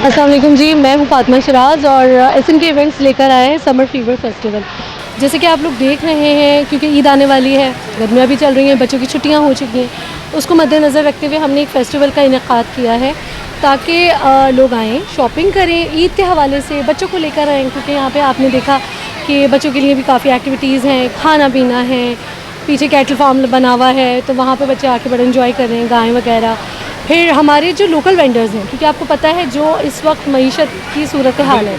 अस्सलाम वालेकुम जी, मैं हूँ फातिमा शिराज और SNK इवेंट्स लेकर आए हैं समर फीवर फेस्टिवल। जैसे कि आप लोग देख रहे हैं, क्योंकि ईद आने वाली है, गर्मियाँ भी चल रही हैं, बच्चों की छुट्टियाँ हो चुकी हैं, उसको मद्देनज़र रखते हुए हमने एक फ़ेस्टिवल का इनेकाद किया है ताकि लोग आएँ, शॉपिंग करें, ईद के हवाले से बच्चों को लेकर आएँ, क्योंकि यहाँ पे आपने देखा कि बच्चों के लिए भी काफ़ी एक्टिविटीज़ हैं, खाना पीना है, पीछे कैटल फार्म बना हुआ है, तो वहाँ पे बच्चे आके बड़ा एंजॉय कर रहे हैं, गाय वगैरह। फिर हमारे जो लोकल वेंडर्स हैं, क्योंकि आपको पता है जो इस वक्त मईशत की सूरत हाल है,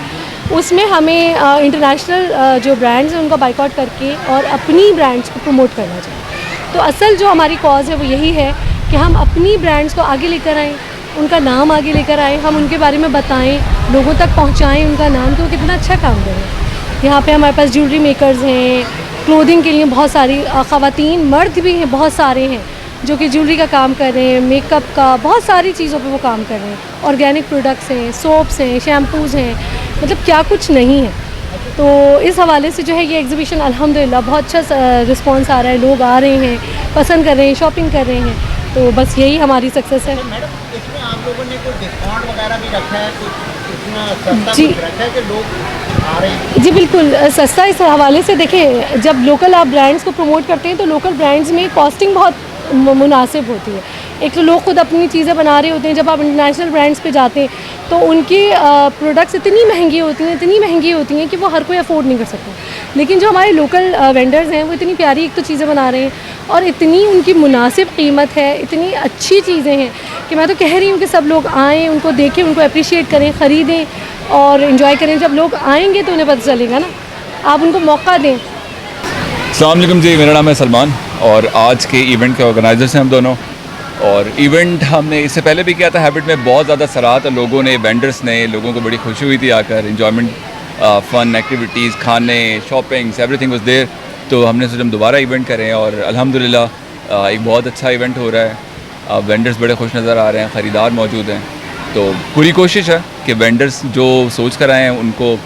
उसमें हमें इंटरनेशनल जो ब्रांड्स हैं उनका बाइकआउट करके और अपनी ब्रांड्स को प्रमोट करना चाहिए। तो असल जो हमारी कॉज है वो यही है कि हम अपनी ब्रांड्स को आगे लेकर आएँ, उनका नाम आगे लेकर आएँ, हम उनके बारे में बताएँ, लोगों तक पहुँचाएँ उनका नाम कि वो कितना अच्छा काम करें। यहाँ पे हमारे पास ज्वेलरी मेकर्स हैं, क्लोथिंग के लिए बहुत सारी ख़वातीन, मर्द भी हैं, बहुत सारे हैं जो कि ज्वेलरी का काम कर रहे हैं, मेकअप का, बहुत सारी चीज़ों पे वो काम कर रहे हैं। ऑर्गेनिक प्रोडक्ट्स हैं, सोप्स हैं, शैम्पूज़ हैं, मतलब क्या कुछ नहीं है। तो इस हवाले से जो है ये एग्ज़िबिशन अल्हम्दुलिल्लाह बहुत अच्छा रिस्पॉन्स आ रहा है, लोग आ रहे हैं, पसंद कर रहे हैं, शॉपिंग कर रहे हैं, तो बस यही हमारी सक्सेस है। तो मैडम, इसमें आप लोगों ने कोई डिस्काउंट वगैरह भी रखा है, कुछ इतना सस्ता जी, कुछ रखा है कि लोग आ रहे हैं? जी बिल्कुल, सस्ता इस हवाले से देखिए, जब लोकल आप ब्रांड्स को प्रमोट करते हैं तो लोकल ब्रांड्स में कॉस्टिंग बहुत मुनासिब होती है। एक तो लोग खुद अपनी चीज़ें बना रहे होते हैं, जब आप इंटरनेशनल ब्रांड्स पे जाते हैं तो उनकी प्रोडक्ट्स इतनी महंगी होती हैं कि वो हर कोई अफोर्ड नहीं कर सकता। लेकिन जो हमारे लोकल वेंडर्स हैं वो इतनी प्यारी एक तो चीज़ें बना रहे हैं और इतनी उनकी मुनासिब कीमत है, इतनी अच्छी चीज़ें हैं कि मैं तो कह रही हूँ कि सब लोग आएँ, उनको देखें, उनको अप्रिशिएट करें, ख़रीदें और इन्जॉय करें। जब लोग आएँगे तो उन्हें पता चलेगा ना, आप उनको मौका दें। अस्सलाम वालेकुम जी, मेरा नाम है सलमान और आज के इवेंट के ऑर्गेनाइजर्स हैं हम दोनों। और इवेंट हमने इससे पहले भी किया था हैबिट में, बहुत ज़्यादा सराहत लोगों ने, वेंडर्स ने, लोगों को बड़ी खुशी हुई थी आकर, इन्जॉयमेंट, फ़न एक्टिविटीज़, खाने, शॉपिंग्स, एवरीथिंग वाज देयर। तो हमने सोचा हम दोबारा इवेंट करें और अल्हम्दुलिल्लाह एक बहुत अच्छा इवेंट हो रहा है। वेंडर्स बड़े खुश नज़र आ रहे हैं, ख़रीदार मौजूद हैं, तो पूरी कोशिश है कि वेंडर्स जो सोच कर आए हैं उनको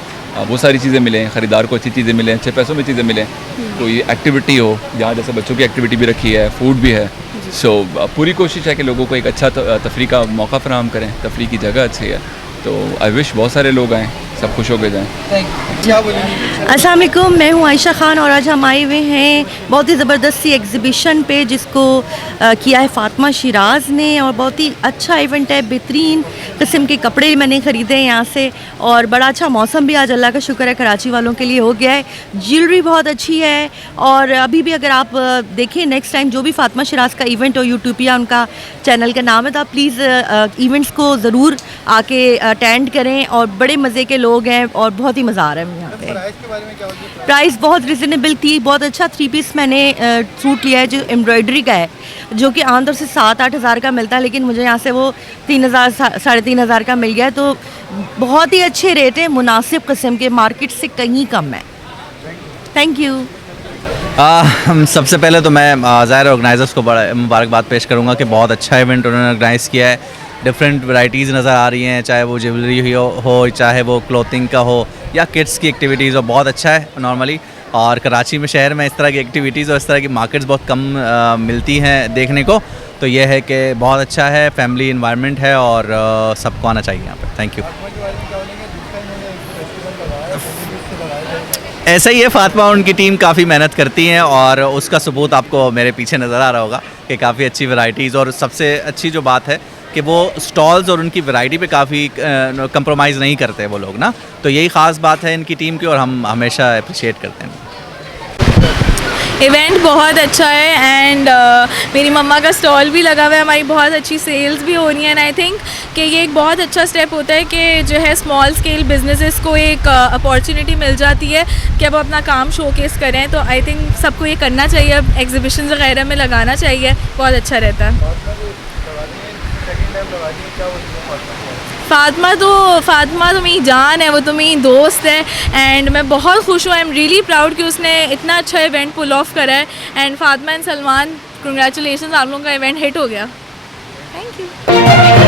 वो सारी चीज़ें मिलें, ख़रीदार को अच्छी चीज़ें मिलें, अच्छे पैसों में चीज़ें मिलें, कोई एक्टिविटी हो, यहाँ जैसे बच्चों की एक्टिविटी भी रखी है, फूड भी है। सो पूरी कोशिश है कि लोगों को एक अच्छा तफरी का मौका फराहम करें, तफरी की जगह अच्छी है, तो आई विश बहुत सारे लोग आएँ, सब खुश हो के जाएँ। क्या बोलेंगे? अस्सलाम वालेकुम, मैं हूँ आयशा ख़ान और आज हम आए हुए हैं बहुत ही ज़बरदस्त सी एग्ज़िबिशन पे जिसको किया है फातिमा शिराज़ ने और बहुत ही अच्छा इवेंट है। बेहतरीन किस्म के कपड़े मैंने ख़रीदे हैं यहाँ से और बड़ा अच्छा मौसम भी आज अल्लाह का शुक्र है कराची वालों के लिए हो गया है। ज्वेलरी बहुत अच्छी है और अभी भी अगर आप देखें नेक्स्ट टाइम जो भी फातिमा शिराज़ का इवेंट हो, यूट्यूबिया उनका चैनल का नाम है, तो आप प्लीज़ इवेंट्स को ज़रूर आके अटेंड करें और बड़े मज़े के लोग हैं और बहुत ही मज़ा आ रहा है यहाँ पे। प्राइस के बारे में क्या बोलिए? प्राइस बहुत रिजनेबल थी, बहुत अच्छा 3 पीस मैंने सूट लिया है जो एम्ब्रॉयडरी का है, जो कि आमतौर से 7-8 हज़ार का मिलता है, लेकिन मुझे यहाँ से वो 3,000 साढ़े 3,000 का मिल गया है, तो बहुत ही अच्छे रेट है, मुनासिब किस्म के, मार्केट से कहीं कम है। Thank you. सबसे पहले तो मैं ज़ाहिर ऑर्गेनाइज़र्स को बड़ा मुबारकबाद पेश करूँगा कि बहुत अच्छा इवेंट उन्होंने ऑर्गेनाइज़ किया है। डिफरेंट वैरायटीज़ नज़र आ रही हैं, चाहे वो ज्वेलरी हो चाहे वो क्लोथिंग का हो या किड्स की एक्टिविटीज़ हो, बहुत अच्छा है नॉर्मली। और कराची में, शहर में इस तरह की एक्टिविटीज़ और इस तरह की मार्केट्स बहुत कम मिलती हैं देखने को, तो ये है कि बहुत अच्छा है, फैमिली इन्वायरमेंट है और सबको आना चाहिए यहाँ पर। Thank you. ऐसा ही है, फातिमा उनकी टीम काफ़ी मेहनत करती हैं और उसका सबूत आपको मेरे पीछे नज़र आ रहा होगा कि काफ़ी अच्छी वैरायटीज़, और सबसे अच्छी जो बात है कि वो स्टॉल्स और उनकी वैरायटी पे काफ़ी कंप्रोमाइज़ नहीं करते वो लोग ना, तो यही ख़ास बात है इनकी टीम की और हम हमेशा अप्रिशिएट करते हैं। इवेंट बहुत अच्छा है एंड मेरी मम्मा का स्टॉल भी लगा हुआ है, हमारी बहुत अच्छी सेल्स भी हो रही हैं एंड आई थिंक कि ये एक बहुत अच्छा स्टेप होता है कि जो है स्मॉल स्केल बिजनेसेस को एक अपॉर्चुनिटी मिल जाती है कि अब अपना काम शोकेस करें, तो आई थिंक सबको ये करना चाहिए, अब एग्जीबिशन वगैरह में लगाना चाहिए, बहुत अच्छा रहता है। फातिमा तो मेरी जान है, वो तो मेरी दोस्त है एंड मैं बहुत खुश हूँ, आई एम रियली प्राउड कि उसने इतना अच्छा इवेंट पुल ऑफ करा है and Fatima and Salman, congratulations, आप लोगों का इवेंट हिट हो गया। Thank you.